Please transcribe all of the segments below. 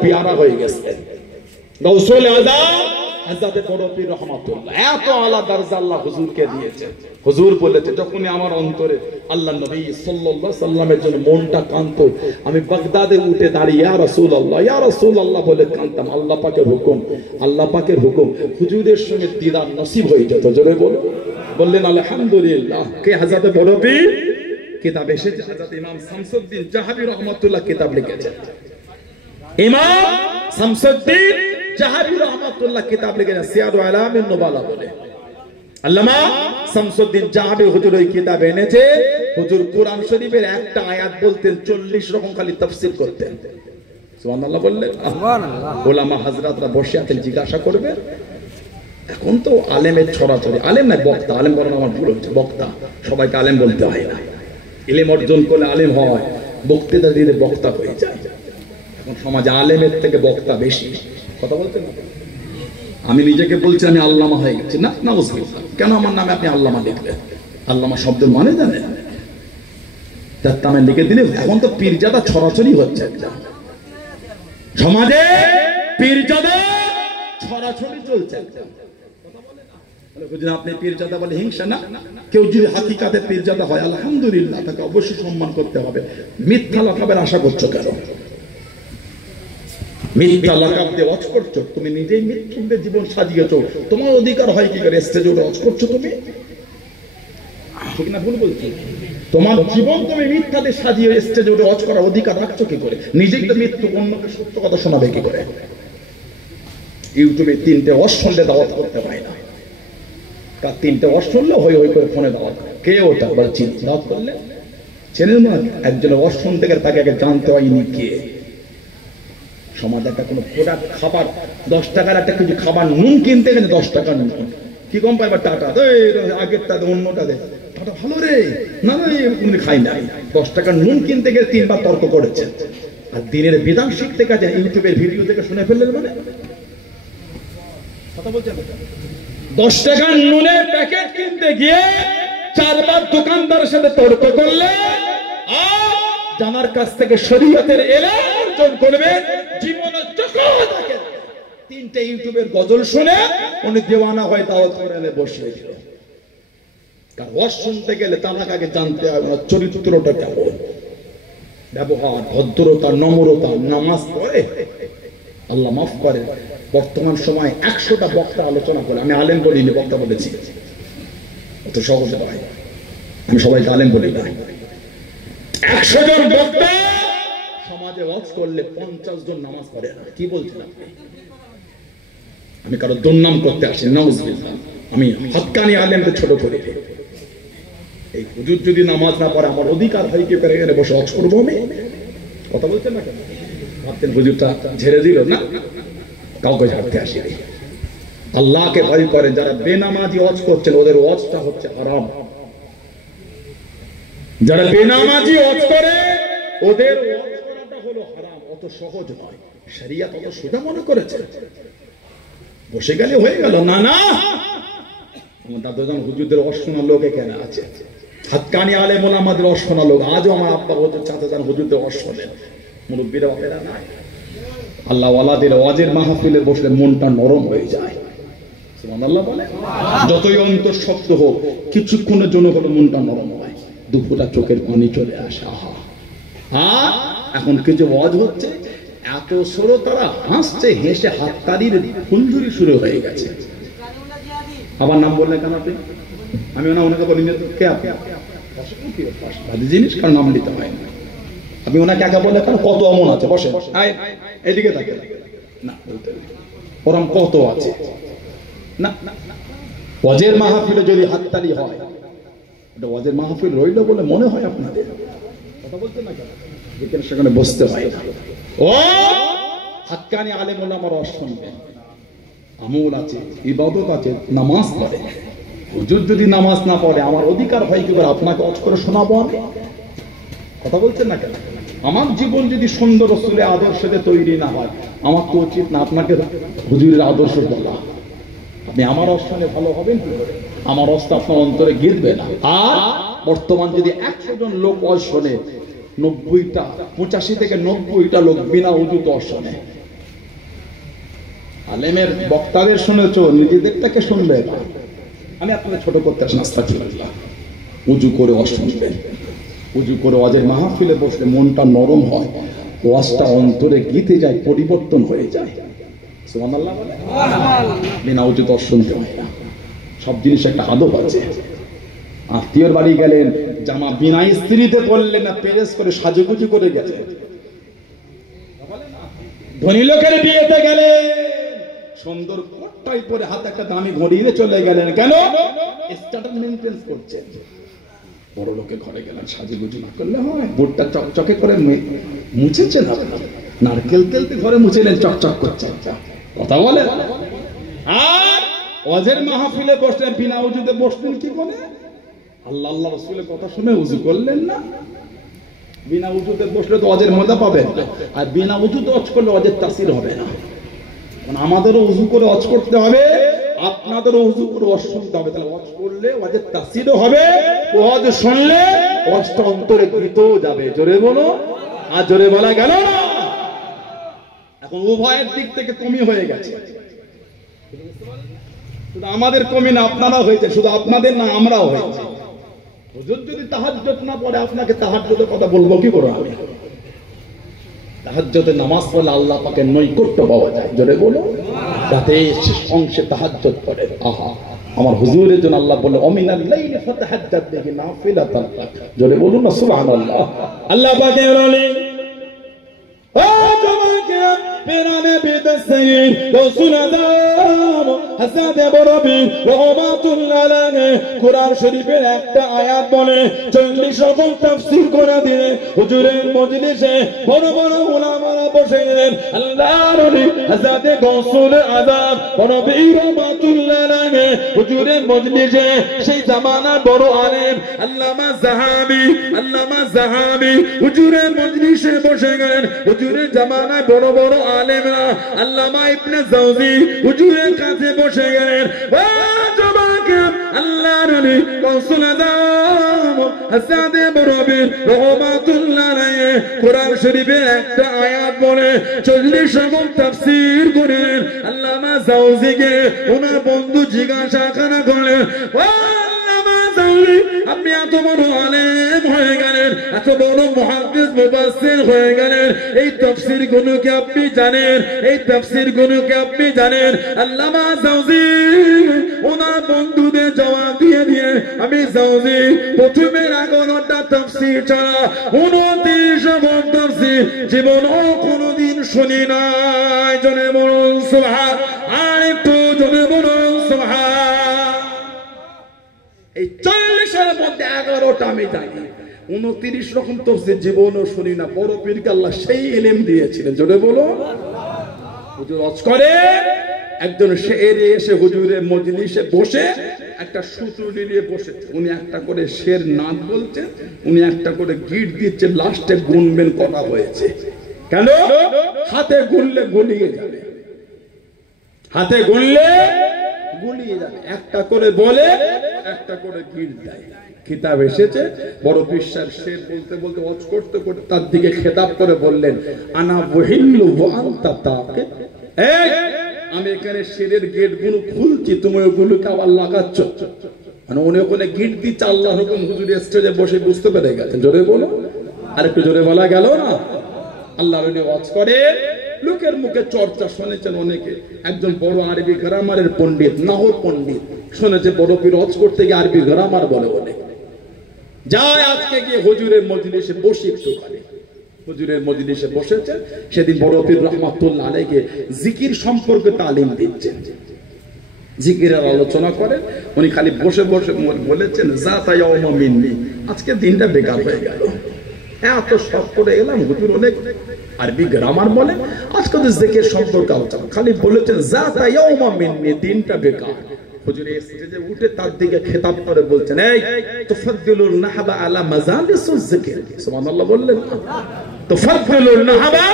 পিয়ারা হয়ে গেছে গাউসুল আজম হযরত বড়পী রহমাতুল্লাহ এত আলা দরজা আল্লাহ হুজুরকে দিয়েছে হুজুর বলেছে যখনই আমার অন্তরে আল্লাহ নবী সাল্লাল্লাহু আলাইহি সাল্লামের জন্য মনটা কাঁদতো আমি বাগদাদে উঠে দাঁড়িয়ে ইয়া রাসূলুল্লাহ বলে কাঁদতাম আল্লাহ পাকের হুকুম হুজুরের সঙ্গে দিদার নসিব হয়ে যেত জোরে বললেন আলহামদুলিল্লাহ কে হযরত বড়পী কিতাব এসেছে হযরত ইমাম শামসুদ্দিন জাহাবি রাহমাতুল্লাহ কিতাব লিখেছেন ইমাম শামসুদ্দিন জাহাবি রাহমাতুল্লাহ কিতাব লিখেছেন সিয়ারু আলামিন নুবালা বলে আল্লামা শামসুদ্দিন জাহাবি হুজুর ওই কিতাব এনেছে হুজুর কোরআন শরীফের একটা আয়াত বলতেন 40 রকম খালি তাফসীর করতেন সুবহানাল্লাহ বললেন সুবহানাল্লাহ ওলামা হযরতরা বসে আছেন জিজ্ঞাসা করবে এখন তো আলেমের ছড়াছড়ি আলেম না বক্তা আলেম বলেন আমার ভুল হচ্ছে বক্তা সবাইকে আলেম বলতে হয় না ইলম অর্জন করলে আলেম হয় বক্তৃতা দিলে বক্তা হয়ে যায় এখন সমাজে আলেমের থেকে বক্তা বেশি কথা বলতে না আমি নিজেকে বলছি আমি আল্লামা হয়ে গেছি না নাউজুবিল্লাহ কেন আমার নামে আপনি আল্লামা লিখলেন আল্লামা শব্দের মানে জানেন তার নামে লিখে দিলে এখন তো পীরজাদা ছড়াছড়ি হচ্ছে একটা সমাজে পীরজাদা ছড়াছড়ি চলছে একটা আপনি পীরজাদা বলে হিংসা না কেউ যদি হাকিকাতে পীরজাদা হয় আলহামদুলিল্লাহ তাকে অবশ্যই সম্মান করতে হবে মিথ্যা লাকাবের আশা করছো কেন মিথ্যা লাকাব দিয়ে ওয়াজ করছো তুমি নিজেই মিথ্যুকদের জীবন সাজিয়েছো তোমার অধিকার হয় কি করে স্টেজে উঠে ওয়াজ করছো তুমি ঠিক না ভুল বলছি তোমার জীবন তুমি মিথ্যাতে সাজিয়ে স্টেজে উঠে ওয়াজ করার অধিকার রাখছো কি করে নিজেই তো মৃত্যু অন্যকে সত্য কথা শোনাবে কি করে ইউটিউবে 3টে ওয়াজ শুনলে দাওয়াত করতে পারে না তার 3টে ওয়াজ শুনলে হই হই করে ফোনে দাওয়াত কে ওটা বলছি দাওয়াত করলে চেনেন না একজন ওয়াজ শুনতে গেলে তাকে আগে জানতে হয় ইনি কে সমাজে একটা কোনো প্রোডাক্ট খাবার 10 টাকার একটা কিছু খাবার নুন কিনতে গেলে 10 টাকা নুন কি কম পাইবার টাকা আগেরটা অন্যটা দে টাকা ভালো রে না না উনি খাই না 10 টাকার নুন কিনতে গেলে 3বার তর্ক করেছে আর দিনের বিধান শিখতে গেছে ইউটিউবের ভিডিও দেখে শুনে ফেললেন মানে কথা বলছেন 10 টাকার নুনের প্যাকেট কিনতে গিয়ে 4বার দোকানদারের সাথে তর্ক করলে জানার কাছ থেকে শরীয়তের এলেম অর্জন করবে জীবনে যখন থাকে 3টে ইউটিউবের গজল শুনে উনি দেওয়ানা হয়ে দাওয়াত করে বসে গেল তার ওয়াজ শুনতে গেলে তার আগে জানতে হবে ওনার চরিত্রটা কেমন ব্যবহার ভদ্রতা নম্রতা নামাজ পড়ে আল্লাহ মাফ করে বর্তমান সময় 100টা বক্তা আলোচনা করে আমি আলেম বলিনি বক্তা বলেছি অত সহজ নয় আমি সবাইকে আলেম বলি না 100 জন বক্তা সমাজে ওয়াজ করলে 50 জন নামাজ পড়ে না কি বলছেন আপনি আমি কারো দুর্নাম করতে আসি নাউজুবিল্লাহ আমি হক্কানি আলেমকে ছোট করি এই হুজুর যদি নামাজ না পড়ে আমার অধিকার হয় কি পেরে গেলে বসে ওয়াজ করবো আমি কথা বলছেন না কেন ভাবতেন হুজুরটা ঝেড়ে দিল না কাউকে ঝাড়তে আসেনি আল্লাহকে ভয় করে যারা বেনামাজি ওয়াজ করছেন ওদের ওয়াজটা হচ্ছে হারাম যারা বেনামাজি ওয়াজ করে ওদের ওয়াজ করাটা হলো হারাম অত সহজ নয় শরিয়ত অত সোজা মনে করেছে বসে গেলে হয়ে গেল না না আমার দাদাজান হুজুরদের ওয়াজ শোনার লোক এখানে আছে হাক্কানি আলেম ওলামাদের ওয়াজ শোনার লোক আজও আমার আব্বা হুজুর চাচাজান হুজুরদের ওয়াজ শোনেন মুরব্বিরা বাপেরা নাই আল্লাহ ওয়ালাদের ওয়াজের মাহফিলে বসলে মনটা নরম হয়ে যায় সুবহানাল্লাহ বলে যতই অন্তর শক্ত হোক কিছুক্ষণের জন্য হলো মনটা নরম হয় দুপুরা চোখের পানি চলে আসে আহা আর এখন কিছু ওয়াজ হচ্ছে এত শ্রোতারা হাসছে হেসে হাততালির ফুলঝুরি শুরু হয়ে গেছে আবার নাম বললেন কেন আপনি আমি ওনাকে বলি কে আপনি ভালো জিনিস কারণ নাম নিতে হয় না আপনি ওনাকে একা বললে কেন কত অমন আছে বসে এদিকে থাকে না বলতে ওরম কত আছে না ওয়াজের মাহফিলে যদি হাততালি হয় এটা ওয়াজের মাহফিল রইল বলে মনে হয় আপনাদের কথা বলতে না কেন যেখানে সেখানে বসতে হয় না ও হাক্কানি আলেম ওলামার ওয়াজ শুনবেন আমল আছে ইবাদত আছে নামাজ পড়ে হুজুর যদি নামাজ না পড়ে আমার অধিকার হয় কি করে আপনাকে ওয়াজ করে শোনাবো আমি কথা বলছেন না কেন আমার জীবন যদি সুন্দর রাসূলের আদর্শে তৈরি না হয় আমার তো উচিত না আপনাকে হুজুরের আদর্শ বলা আপনি আমার অবস্থানে ভালো হবেন কি করে আমার অবস্থা আপনার অন্তরে গিলবে না আর বর্তমান যদি 100 জন লোক ওয়াজ শোনে 90টা 85 থেকে 90টা লোক বিনা উজু দর্শনে। আলেমের বক্তাদের শুনেছো, নিজেদেরটাকে শুনবে। আমি আপনাদের ছোট করতে আসেন, আস্তাগফিরুল্লাহ। উজু করে ওয়াজ শুনবেন, উজু করে ওয়াজের মাহফিলে বসলে মনটা নরম হয়, ওয়াজটা অন্তরে গীতে যায়, পরিবর্তন হয়ে যায়। সুবহানাল্লাহ বলে। বিনা উজু দর্শন হয় না। সব জিনিস একটা আদব আছে। আত্মীয়র বাড়ি গেলেন, জামা বিনা ইস্ত্রিতে পরলেন না, পেরেস করে সাজুগুজু করে গেছে। ধনী লোকের বিয়েতে গেলে সুন্দর কোটটাই পরে হাতে একটা দামি ঘড়ি দিয়ে চলে গেলেন, কেন? স্ট্যাটাস মেইনটেইন করছেন। বড় লোকের ঘরে গেলেন, সাজুগুজু না করলে হয়? বুটটা চকচকে করে মুছেছেন, নারকেল তেলতে ঘরে মুছেলেন, চকচক করছেন, কথা বলে। আর ওয়াজের মাহফিলে বসলেন, বিনা উজুতে বসলেন কি করে? আল্লাহ আল্লাহ রাসূলের কথা শুনে উজু করলেন না। বিনা উজুতে বসলে তো ওয়াজের মজা পাবেন, আর বিনা উজুতে ওয়াজ করলে ওয়াজের তাসির হবে না। কারণ আমাদেরও উজু করে ওয়াজ করতে হবে, আপনাদেরও উজু করে ওয়াজ শুনতে হবে। তাহলে ওয়াজ করলে ওয়াজের তাসিরও হবে, ওয়াজ শুনলে ওয়াজটা অন্তরে গীতও যাবে। জোরে বলো, আর জোরে বলা গেল না। এখন উভয়ের দিক থেকে কমি হয়ে গেছে। শুধু আমাদের কমি না, আপনারাও হয়েছে। শুধু আপনাদের না, আমরাও হয়েছে। হুজুর যদি তাহাজ্জুদ না পড়ে, আপনাকে তাহাজ্জুদের কথা বলবো কি করে আমি? তাহাজ্জুদে নামাজ পড়লে আল্লাহ পাকের নৈকট্য পাওয়া যায়। জোরে বলো, যাতে শেষ অংশে তাহাজ্জুদ পড়ে। আহা, আমার হুজুরের জন্য আল্লাহ বলে অমিনাল লাইলি ফাতাহাজ্জাদ বিহি নাফিলাতান লাক। জোরে বলুন না সুবহানাল্লাহ। আল্লাহ পাকের ওলি ও জমাকে পেরানে বিদসির রাসূল আদম হাসাদ বরবি রহমাতুল্লাহ আলাইহি কুরআন শরীফের একটা আয়াত বলে 40 রকম তাফসীর করে দিয়ে হুজুরের মজলিসে বড় বড় উলামারা বসে গেলেন। আল্লাহর ওলি হাসাদ রাসূল আদম বরবি রহমাতুল্লাহ আলাইহি হুজুরের মজলিসে সেই জামানার বড় আলেম আল্লামা জাহাবি হুজুরের মজলিসে বসে গেলেন। হুজুরের জামানায় বড় বড় আলেমরা আল্লামা ইবনে জাওজি হুজুরের কাছে বসে গেলেন। আল্লাহর ওলি রাসূল আদম হাসাদ বরবি রহমাতুল্লাহ আলাইহি কোরআন শরীফের একটা আয়াত বলে 40 রকম তাফসীর করেন। আল্লামা জাওজিকে ওনার বন্ধু জিজ্ঞাসা করলেন, আপনি এত বড় আলেম হয়ে গেলেন, এত বড় মুহাদ্দিস মুফাসসির হয়ে গেলেন, এই তাফসীর গুলো কি আপনি জানেন? এই তাফসীর গুলো কি আপনি জানেন? আল্লামা জাওজি ওনার বন্ধুদের জবাব দিয়ে আমি জাওজি প্রথমের 11টা তাফসীর ছাড়া 29 রকম তাফসীর জীবনও কোনোদিন শুনি নাই। জনে বলুন সুবহান, আর একটু জনে বলুন সুবহান। এই 40-এর মধ্যে 11টা আমি জানি, 29 রকম তাফসীর জীবনও শুনি না। বড় পীরকে আল্লাহ সেই ইলম দিয়েছিলেন। জোরে বলো। হুজুর ওয়াজ করে, একজন শের এসে হুজুরের মজলিসে বসে একটা সূত্র নিয়ে বসেছে। উনি একটা করে শের নাদ বলছেন, উনি একটা করে গিট দিচ্ছে, লাস্টে গুনবেন কটা হয়েছে। কেন? হাতে গুনলে গুলিয়ে যাবে, হাতে গুনলে গুলিয়ে যাবে। একটা করে বলে, একটা করে গিট দেয়। কিতাব এসেছে, বড় বিশ্বাস শের বলতে বলতে ওয়াজ করতে করতে তার দিকে খেতাব করে বললেন, আনা ওয়াহিল্লু ওয়া আনতা তাকিদ। এই আমি এখানে শেরের গেট গুলো খুলছি, তুমি ওগুলোকে আবার লাগাচ্ছ। মানে উনি ওখানে গিট দিচ্ছে, আল্লাহর হুকুম হুজুর স্টেজে বসে বুঝতে পেরে গেছেন। জোরে বলো, আর একটু জোরে বলা গেল না? আল্লাহর ওলি ওয়াজ করে, লোকের মুখে চর্চা শুনেছেন অনেকে। একজন বড় আরবি গ্রামারের পণ্ডিত, নাহর পণ্ডিত, শুনেছে বড় পীর ওয়াজ করতে গিয়ে আরবি গ্রামার বলে অনেক যায়। আজকে গিয়ে হুজুরের মজলিসে বসে একটুখানি হুজুরের মজলিসে বসেছেন। সেদিন বড় পীর রহমাতুল্লাহ আলাইহি জিকির সম্পর্কে তালিম দিচ্ছেন, জিকিরের আলোচনা করেন। উনি খালি বসে বসে বলেছেন, যাতা ইয়াউমা মিন্নি, আজকে দিনটা বেকার হয়ে গেল। এত শখ করে এলাম, হুজুর অনেক আরবি গ্রামার বলে, আজকে তো জিকির সম্পর্কে আলোচনা, খালি বলেছেন যাতা ইয়াউমা মিন্নি, দিনটা বেকার। হুজুর স্টেজে উঠে তার দিকে খেতাব করে বলছেন, এই তুফাদ্দিলুন নাহবা আলা মাজালিসুজ যিকর। সুবহানাল্লাহ বললেন, তুফাদ্দিলুন নাহবা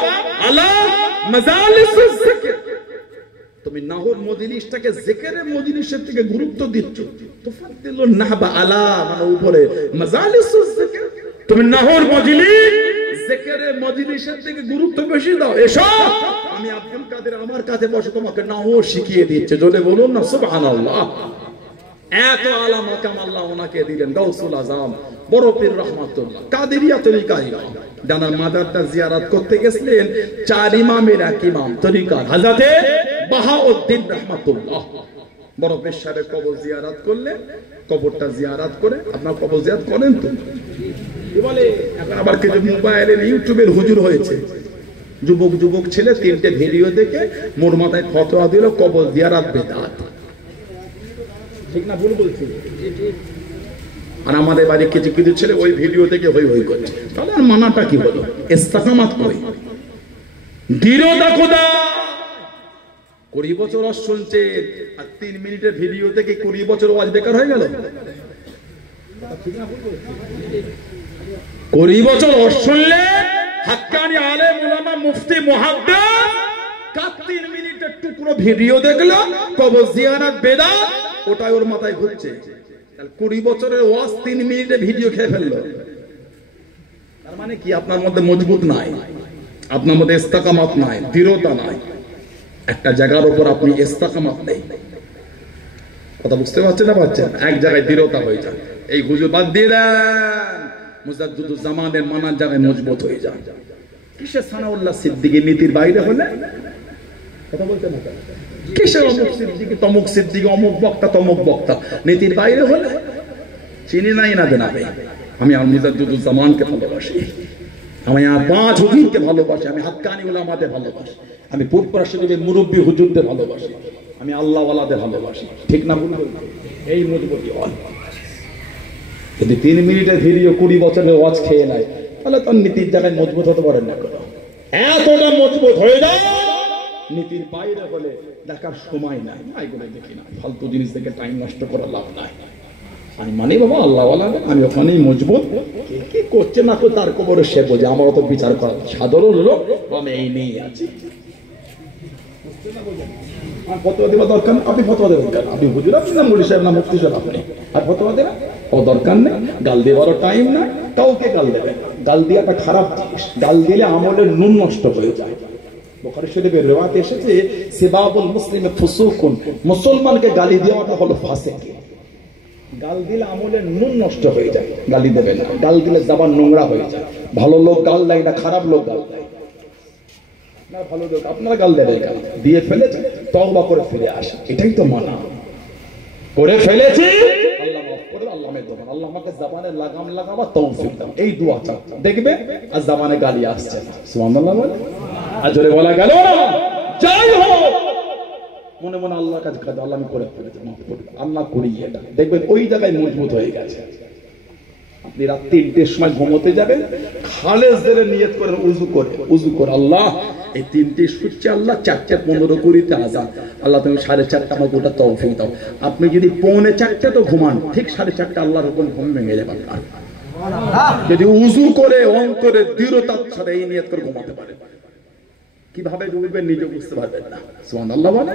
আলা মাজালিসুজ যিকর, তুমি নাহর মজলিসটাকে জিকিরের মজলিসের থেকে গুরুত্ব দিচ্ছ। তুফাদ্দিলুন নাহবা আলা মানে উপরে, মাজালিসুজ যিকর তুমি নাহর মজলিস জিকিরে মজলিসের থেকে গুরুত্ব বেশি দাও। এসো, আমি আব্দুল কাদের আমার কাছে বসে তোমাকে নাও শিখিয়ে দিচ্ছে। জোরে বলুন না সুবহানাল্লাহ। এত আলা মাকাম আল্লাহ ওনাকে দিলেন। গাউসুল আজম বড় পীর রহমাতুল্লাহ কাদেরিয়া তরিকায় ডানার মাজারটা জিয়ারত করতে গেছিলেন। 4 ইমামের এক ইমাম তরিকার হযরতে বাহাউদ্দিন রহমাতুল্লাহ বড় পীর সাহেবের কবর জিয়ারত করলেন। কবরটা জিয়ারত করে, আপনার কবর জিয়ারত করেন তো? কি বলে এখন আবার কিছু মোবাইলে ইউটিউবের হুজুর হয়েছে। যুবক যুবক ছেলে 3টে ভিডিও দেখে মোর মাথায় ফতোয়া দিল কবর জিয়ারত বেদাত। ঠিক না ভুল বলছি? আর আমাদের বাড়ি কিছু কিছু ছেলে ওই ভিডিও থেকে হই হই করছে। তাহলে আর মানাটা কি হলো? ইস্তেকামাত কই, দৃঢ়তা খোদা। 20 বছর ওয়াজ শুনছে আর 3 মিনিটের ভিডিও থেকে 20 বছর ওয়াজ বেকার হয়ে গেল। 20 বছর ওয়াজ শুনলে হাক্কানি আলেম উলামা মুফতি মুহাদ্দিস 3 মিনিটের টুকরো ভিডিও দেখলো কবর জিয়ারত বেদাত, ওটাই ওর মাথায় ঘুরছে। 20 বছরের ওয়াজ 3 মিনিটে ভিডিও খেয়ে ফেললো। তার মানে কি? আপনার মধ্যে মজবুত নাই, আপনার মধ্যে ইস্তেকামাত নাই, দৃঢ়তা নাই। একটা জায়গার উপর আপনি ইস্তেকামাত নেই। কথা বুঝতে পারছেন না? পাচ্ছেন? এক জায়গায় দৃঢ়তা হয়ে যায়। এই হুজুর বাদ দিয়ে দেন, মুজাদ্দিদুজ জামানের মানার জায়গায় মজবুত হয়ে যায়। কিসে সানাউল্লাহ সিদ্দিকী নীতির বাইরে হলে কথা বলতে না? কিসের অমুক সিদ্দিকী তমুক সিদ্দিকী অমুক বক্তা তমুক বক্তা নীতির বাইরে হলে চিনি নাই না দেন। আমি আর মুজাদ্দিদুজ জামানকে ভালোবাসি, আমি আর 5 হুজুরকে ভালোবাসি, আমি হাক্কানি উলামাদের ভালোবাসি, আমি পুরপুরা শরীফের মুরব্বী হুজুরদের ভালোবাসি, আমি আল্লাহ ওয়ালাদের ভালোবাসি। ঠিক না ভুল? এই মজবুতি হয়। যদি 3 মিনিটের ভিডিও 20 বছরের ওয়াজ খেয়ে নেয় তাহলে তার নীতির জায়গায় মজবুত হতে পারেন না। এতটা মজবুত হয়ে যায়, নীতির বাইরে হলে দেখার সময় নাই। এগুলো দেখি না, ফালতু জিনিস দেখে টাইম নষ্ট করার লাভ নাই। আমি মানি বাবা আল্লাহ ওয়ালা, আমি ওখানেই মজবুত। কি করছে না তো তার কবরে সে বোঝে, আমার অত বিচার করা। সাধারণ লোক আমি এই নিয়ে আছি। ফতোয়া দেওয়া দরকার, আপনি ফতোয়া দেবেন কেন? আপনি হুজুর, আপনি না মুফতি সাহেব, না মুফতি সাহেব, আপনি আর ফতোয়া দেবেন ও দরকার নেই। গাল দেওয়ারও টাইম না, কাউকে গাল দেবেন। গাল দেওয়াটা খারাপ জিনিস, গাল দিলে আমলের নুন নষ্ট হয়ে যায়। বুখারী শরীফের রিওয়ায়াতে এসেছে সিবাবুল মুসলিমে ফুসুকুন, মুসলমানকে গালি দেওয়াটা হলো ফাসিকি। গাল দিলে আমলের নুন নষ্ট হয়ে যায়, গালি দেবেন না। গাল দিলে জবান নোংরা হয়ে যায়। ভালো লোক গাল দেয় না, খারাপ লোক গাল দেয় না। ভালো লোক আপনারা গাল দেবেন কেন? দিয়ে ফেলেছে, তওবা করে ফিরে আসে, এটাই তো মানা। করে ফেলেছি, আল্লাহ মাফ করে, আল্লাহ মে দোয়া, আল্লাহ আমাকে জবানে লাগাম লাগাবা তৌফিক দাও, এই দোয়া চাও। দেখবে আর জবানে গালি আসছে না। সুবহানাল্লাহ বলে আর জোরে বলা গেল না। যাই হোক, মনে মনে আল্লাহর কাছে কাঁদো, আল্লাহ আমি করে ফেলেছি, মাফ করে আল্লাহ করিয়ে এটা। দেখবেন ওই জায়গায় মজবুত হয়ে গেছে। আপনি রাত 3টের সময় ঘুমোতে যাবেন, খালেস দিলে নিয়ত করেন, উযু করে আল্লাহ এই 3টে সূর্যে আল্লাহ 4:15 করিতে আযান, আল্লাহ তুমি 4:30 আমাকে ওটা তৌফিক দাও। আপনি যদি 3:45 তো ঘুমান, ঠিক 4:30 আল্লাহর হুকুম ঘুম ভেঙে যাবে আপনার। যদি উযু করে অন্তরে দৃঢ়তার সাথে এই নিয়ত করে ঘুমাতে পারেন, কিভাবে ডুববেন নিজে বুঝতে পারবেন না। সুবহানাল্লাহ বলে।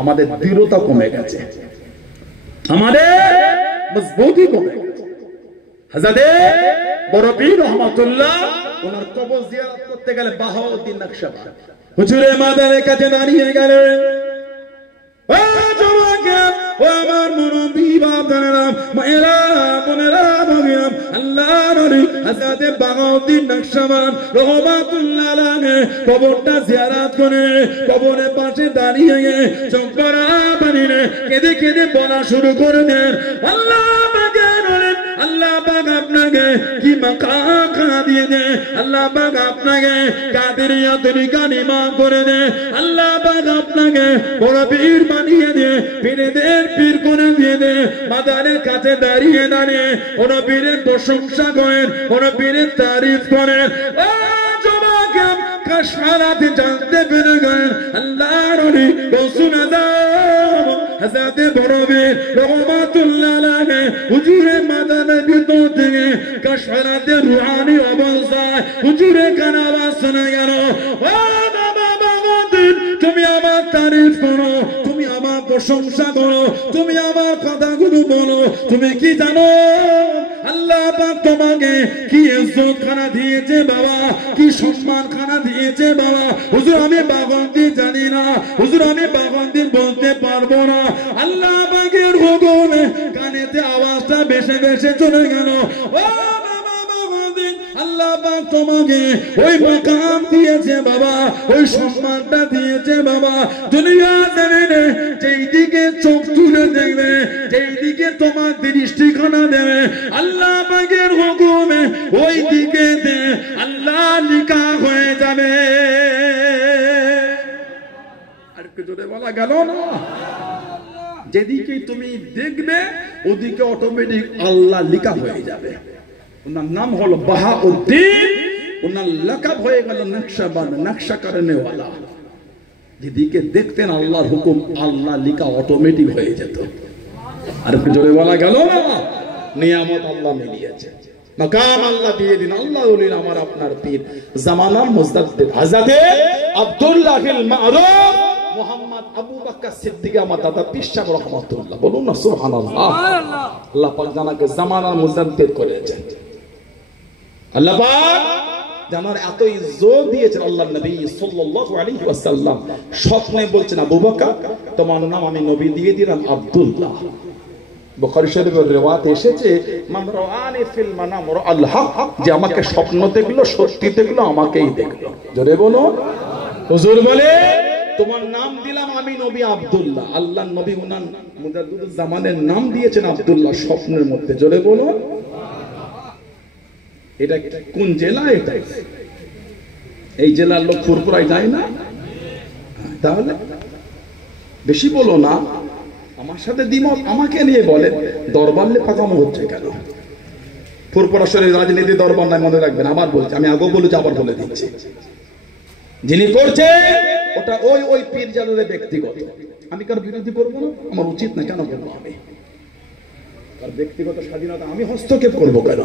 আমাদের দৃঢ়তা কমে গেছে, আমাদের মজবুতি কমে গেছে। হযরত বড় পীর রহমাতুল্লাহ ওনার কবর জিয়ারত করতে গেলে বাহাউদ্দিন নকশবন্দি হুজুরের মাজারের কাছে দাঁড়িয়ে গেলেন। ও জওয়ানরা, ও আমার মুরব্বি বাবারা, মায়েরা, বোনেরা, ভাইরা, আল্লাহর নবী হযরত বাহাউদ্দিন নকশবন্দি রহমাতুল্লাহ আলাইহি কবরটা জিয়ারত করে কবরের পাশে দাঁড়িয়ে চোখ ভরা পানি কেঁদে কেঁদে বলা শুরু করে দেন, আল্লাহ আল্লাহ পাক আপনাকে কি মাকাম খানা দিয়ে দে, আল্লাহ পাক আপনাকে কাদেরিয়া তরিকা নির্মাণ করে দে, আল্লাহ পাক আপনাকে বড় পীর বানিয়ে দে, পীরদের পীর করে দিয়ে দে। মাজারের কাছে দাঁড়িয়ে দাঁড়িয়ে ওর পীরের প্রশংসা করেন, ওর পীরের তারিফ করেন। ও যুবক, কাশফারাতে জানতে পেরে গেলেন আল্লাহর নবী রাসূল হযরত বড় পীর রহমাতুল্লাহ আলাইহি হুজুরের মাজারের ভিতর থেকে কাশফারাতে রুহানি অবস্থায় হুজুরের কানে আওয়াজ শোনা গেল, ও বাবা বাবাদিন, তুমি আমার তারিফ করো, তুমি আমার প্রশংসা করো, তুমি আমার কথাগুলো বলো। তুমি কি জানো আল্লাহ পাক তোমাকে কি ইজ্জত খানা দিয়েছে বাবা, কি সম্মান খানা দিয়েছে বাবা। হুজুর আমি বাগানদি জানি না, হুজুর আমি বাগানদি বলতে পারবো না। আল্লাহ পাকের হুকুমে কানেতে আওয়াজটা ভেসে ভেসে চলে গেল। ও আল্লাহ পাক তোমাকে ওই মাকাম দিয়েছে বাবা, ওই সম্মানটা দিয়েছে বাবা। দুনিয়া জমিনে যেই দিকে চোখ তুলে দেখবে, যেই দিকে তোমার দৃষ্টিখানা দেবে, আল্লাহ পাকের হুকুমে ওই দিকে আল্লাহ নিকাহ হয়ে যাবে। আর কি জোরে বলা গেল না? যেদিকে তুমি দেখবে ওদিকে অটোমেটিক আল্লাহ নিকাহ হয়ে যাবে। ওনার নাম হলো বাহাউদ্দিন, ওনার লাকাব হয়ে গেল নকশাবান, নকশা করনে ওয়ালা। যেদিকে দেখতেন আল্লাহর হুকুম, আল্লাহ লিখা অটোমেটিক হয়ে যেত। আর একটু জোরে বলা গেল না? নিয়ামত আল্লাহ মিলিয়েছে, মাকাম আল্লাহ দিয়ে দিন। আল্লাহ বলেন আমার আপনার পীর জামানার মুজদ্দিদ হযরত আব্দুল্লাহিল মারুফ মুহাম্মদ আবু বকর সিদ্দিক আমার দাদা পীর সাহেব রাহমাতুল্লাহ। বলুন না সুবহানাল্লাহ। আল্লাহ পাক জানাকে জামানার মুজদ্দিদ করেছেন। আল্লাহ পাক জানার এত ইজ্জত দিয়েছেন। আল্লাহর নবী সাল্লাল্লাহু আলাইহি ওয়াসাল্লাম স্বপ্নে বলছেন আবু বকর তোমার নাম আমি নবী দিয়ে দিলাম আব্দুল্লাহ। বুখারী শরীফের রিওয়ায়াত এসেছে মান রাআনি ফিল মানাম রাআল হক, যে আমাকে স্বপ্ন দেখলো সত্যি দেখলো আমাকেই দেখলো। জোরে বলো। হুজুর বলে তোমার নাম দিলাম আমি নবী আব্দুল্লাহ। আল্লাহর নবী উনার মুজাদ্দিদুল জামানের নাম দিয়েছেন আব্দুল্লাহ স্বপ্নের মধ্যে। জোরে বলো। এটা কোন জেলা? এটা এই জেলার লোক ফুরফুরায় যায় না? তাহলে বেশি বলো না, আমার সাথে দ্বিমত আমাকে নিয়ে বলে দরবারে পাকানো হচ্ছে কেন? ফুরফুরা শরীর রাজনীতি দরবার নাই, মনে রাখবেন। আবার বলছি, আমি আগেও বলেছি আবার বলে দিচ্ছি, যিনি করছে ওটা ওই ওই পীর জালালের ব্যক্তিগত। আমি কার বিরোধী করবো না, আমার উচিত না। কেন করবো? আমি তার ব্যক্তিগত স্বাধীনতা আমি হস্তক্ষেপ করবো কেন?